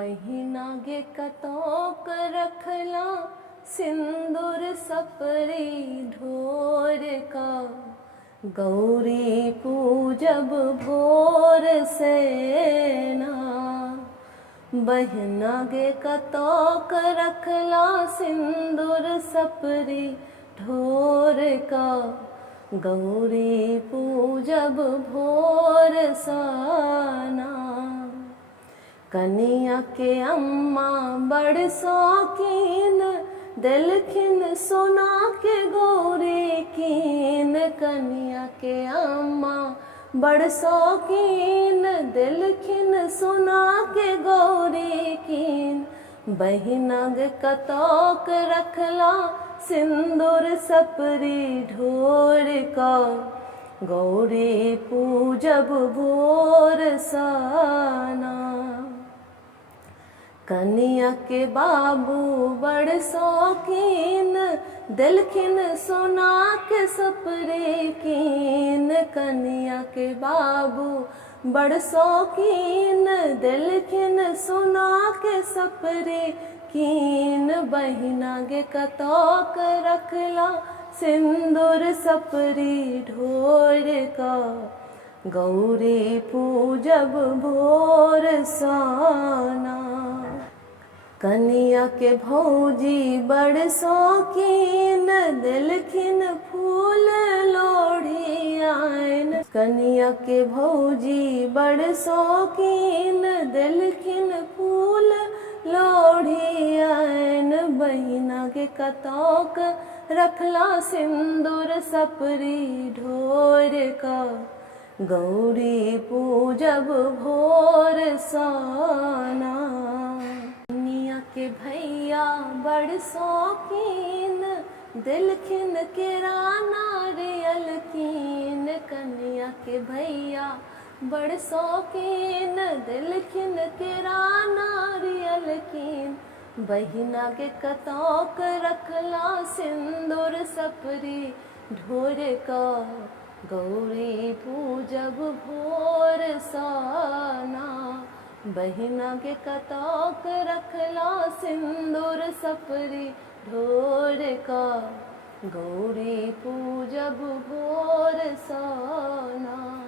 बहिना गे कतोक रखला सिंदूर सपरी ढोर का। गौरी पूजब भोर से ना। बहिना गे कतोक रखला सिंदूर सपरी ढोर का। गौरी पूजब भोर साना। कनिया के अम्मा बड़ शौकीन दिलखिन सोना के गौरी कीन। कनिया के अम्मा बड़ शौकीन दिलखिन सोना के गौरी कीन। बहिना गे कतोक रखला सिंदूर सपरी ढोर का। गौरी पूजब भोर साना। कनिया के बाबू बड़ शौकीन दिलखिन सोना के सपरे कीन। कनिया के बाबू बड़ शौकीन दिलखिन सोना के सपरे कीन। बहिना गे कतोक रखला सिंदूर सपरी ढोर का। गौरी पूजब भोर साना। कनिया के भौजी बड़ शौकीन दिलखिन फूल लोढ़ी आइन। कनिया के भौजी बड़ शौकीन दिलखिन फूल लोढ़ी आइन। बहिना के कतोक रखला सिंदूर सपरी ढोर का। गौरी पूजब भोर साना। कनिया के भैया बड़ शौकीन दिलखिन केरा नारियल कीन। कनिया के भैया बड़ शौकीन दिलखिन केरा नारियल कीन। बहिना के कतोक रखला सिंदूर सपरी ढोर का। गौरी पूजब भोर साना। बहिना के कतोक रखला सिंदूर सपरी ढोर का। गौरी पूजब भोर साना।